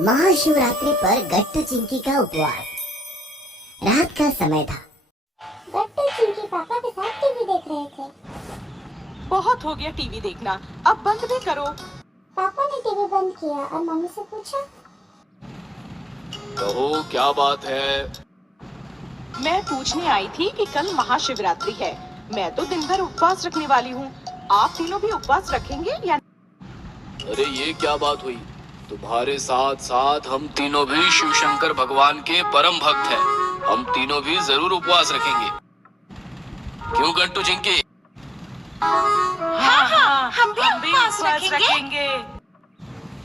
महाशिवरात्रि पर गट्टू चिंकी का उपवास। रात का समय था। गट्टू चिंकी पापा के साथ टीवी देख रहे थे। बहुत हो गया टीवी देखना, अब बंद भी करो। पापा ने टीवी बंद किया और मम्मी से पूछा, कहो क्या बात है? मैं पूछने आई थी कि कल महाशिवरात्रि है। मैं तो दिन भर उपवास रखने वाली हूँ। आप तीनों भी उपवास रखेंगे या? अरे ये क्या बात हुई? तुम्हारे साथ साथ हम तीनों भी शिव शंकर भगवान के परम भक्त हैं। हम तीनों भी जरूर उपवास रखेंगे। क्यों गट्टू चिंकी? हाँ, हम भी उपवास रखेंगे।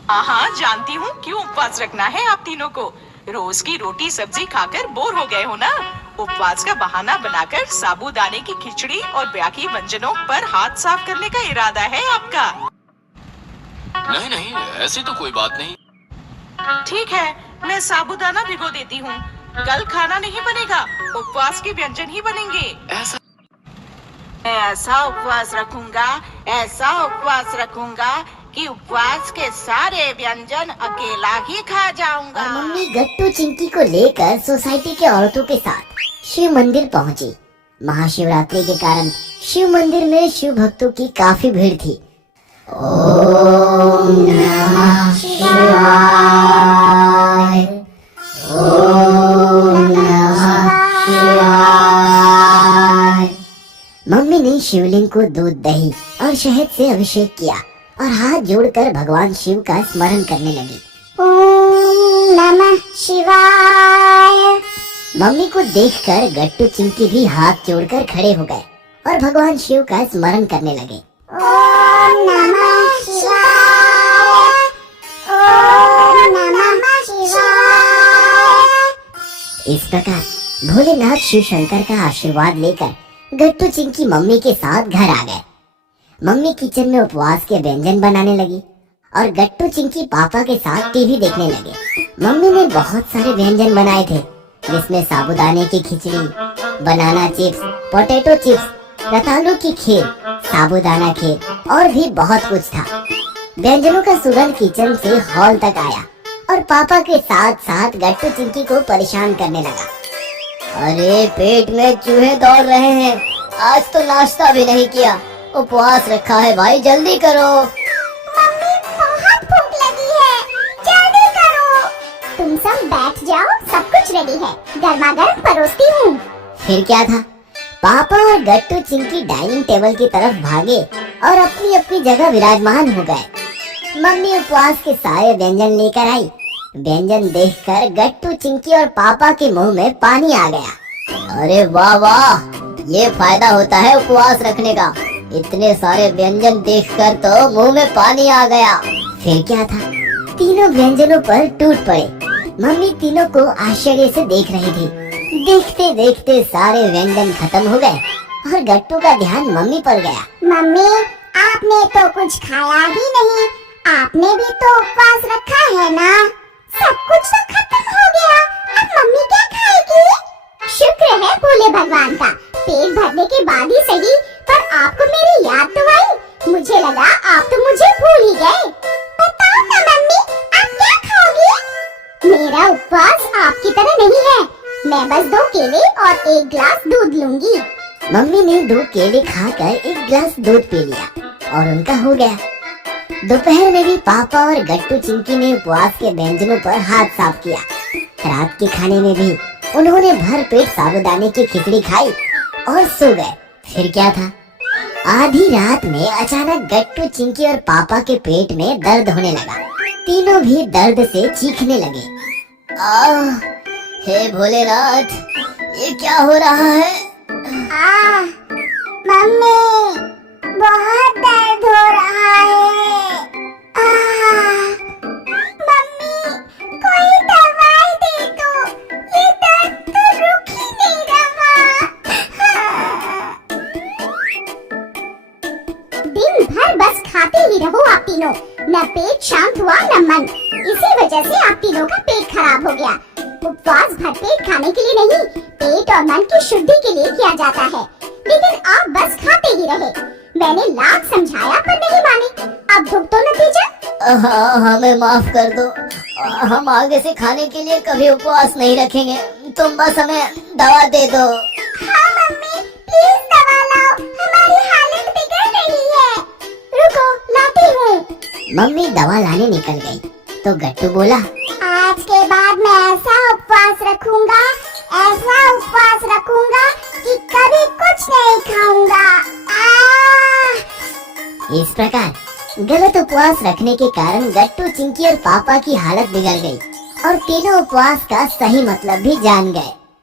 हाँ, जानती हूँ क्यों उपवास रखना है आप तीनों को। रोज की रोटी सब्जी खाकर बोर हो गए हो ना। उपवास का बहाना बनाकर साबूदाने की खिचड़ी और बाकी व्यंजनों पर हाथ साफ करने का इरादा है आपका। नहीं नहीं, ऐसी तो कोई बात नहीं। ठीक है, मैं साबूदाना भिगो देती हूँ। कल खाना नहीं बनेगा, उपवास के व्यंजन ही बनेंगे। ऐसा उपवास रखूंगा कि उपवास के सारे व्यंजन अकेला ही खा जाऊंगा। और मम्मी गट्टू चिंकी को लेकर सोसाइटी के औरतों के साथ शिव मंदिर पहुंची। महाशिवरात्रि के कारण शिव मंदिर में शिव भक्तों की काफी भीड़ थी। ओम नमः शिवाय, ओम नमः शिवाय। मम्मी ने शिवलिंग को दूध, दही और शहद से अभिषेक किया और हाथ जोड़कर भगवान शिव का स्मरण करने लगी। ओम नमः शिवाय। मम्मी को देखकर गट्टू चिंकी भी हाथ जोड़कर खड़े हो गए और भगवान शिव का स्मरण करने लगे। ओम नमः शिवाय, ओम नमः शिवाय। इस प्रकार भोलेनाथ शिव शंकर का आशीर्वाद लेकर गट्टू चिंकी मम्मी के साथ घर आ गए। मम्मी किचन में उपवास के व्यंजन बनाने लगी और गट्टू चिंकी पापा के साथ टीवी देखने लगे। मम्मी ने बहुत सारे व्यंजन बनाए थे, जिसमें साबूदाने की खिचड़ी, बनाना चिप्स, पोटैटो चिप्स, रतालू की खीर, साबूदाना खीर और भी बहुत कुछ था। व्यंजनों का सुगंध किचन से हॉल तक आया और पापा के साथ साथ गट्टू चिंकी को परेशान करने लगा। अरे पेट में चूहे दौड़ रहे हैं, आज तो नाश्ता भी नहीं किया, उपवास रखा है भाई, जल्दी करो। मम्मी बहुत भूख लगी है, जल्दी करो। तुम सब बैठ जाओ, सब कुछ रेडी है, गर्मा गर्म परोसती हूँ। फिर क्या था, पापा और गट्टू चिंकी डाइनिंग टेबल की तरफ भागे और अपनी अपनी जगह विराजमान हो गए। मम्मी उपवास के सारे व्यंजन लेकर आई। व्यंजन देखकर गट्टू चिंकी और पापा के मुंह में पानी आ गया। अरे वाह वाह, ये फायदा होता है उपवास रखने का। इतने सारे व्यंजन देखकर तो मुंह में पानी आ गया। फिर क्या था, तीनों व्यंजनों पर टूट पड़े। मम्मी तीनों को आश्चर्य से देख रही थी। देखते देखते सारे व्यंजन खत्म हो गए और गट्टू का ध्यान मम्मी पर गया। मम्मी आपने तो कुछ खाया ही नहीं, आपने भी तो उपवास रखा है ना। सब कुछ तो खत्म हो गया, अब मम्मी क्या खाएगी? शुक्र है भोले भगवान का, पेट भरने के बाद ही सही, पर आपको मेरी याद तो आई। मुझे लगा आप तो मुझे भूल ही गए। बताओ ना मम्मी, आप क्या खाओगी? मेरा उपवास आपकी तरह नहीं है, मैं बस 2 केले और 1 ग्लास दूध लूंगी। मम्मी ने 2 केले खाकर 1 गिलास दूध पी लिया और उनका हो गया। दोपहर में भी पापा और गट्टू चिंकी ने उपवास के व्यंजनों पर हाथ साफ किया। रात के खाने में भी उन्होंने भर पेट साबूदाने की खिचड़ी खाई और सो गए। फिर क्या था, आधी रात में अचानक गट्टू चिंकी और पापा के पेट में दर्द होने लगा। तीनों भी दर्द से चीखने लगे। हे भोलेनाथ, ये क्या हो रहा है? मम्मी बहुत दर्द हो रहा है। मम्मी कोई दवाई दे दो, ये दर्द तो रुक ही नहीं रहा। दिन भर बस खाते ही रहो आप तीनों, न पेट शांत हुआ न मन। इसी वजह से आप तीनों का पेट खराब हो गया। उपवास भरपेट खाने के लिए नहीं, पेट और मन की शुद्धि के लिए किया जाता है, लेकिन आप बस खाते ही रहे। मैंने लाख समझाया पर नहीं माने। अब भुगतो नतीजा। हाँ, हमें माफ कर दो। हम आगे से खाने के लिए कभी उपवास नहीं रखेंगे। तुम बस हमें दवा दे दो। हाँ मम्मी, प्लीज दवा लाओ, हमारी हालत बिगड़ रही है। रुको, लाती हूँ। मम्मी दवा लाने निकल गई तो गट्टू बोला, आज के बाद मैं ऐसा उपवास रखूंगा, ऐसा उपवास रखूंगा कि कभी कुछ नहीं खाऊंगा। इस प्रकार गलत उपवास रखने के कारण गट्टू, चिंकी और पापा की हालत बिगड़ गई और तीनों उपवास का सही मतलब भी जान गए।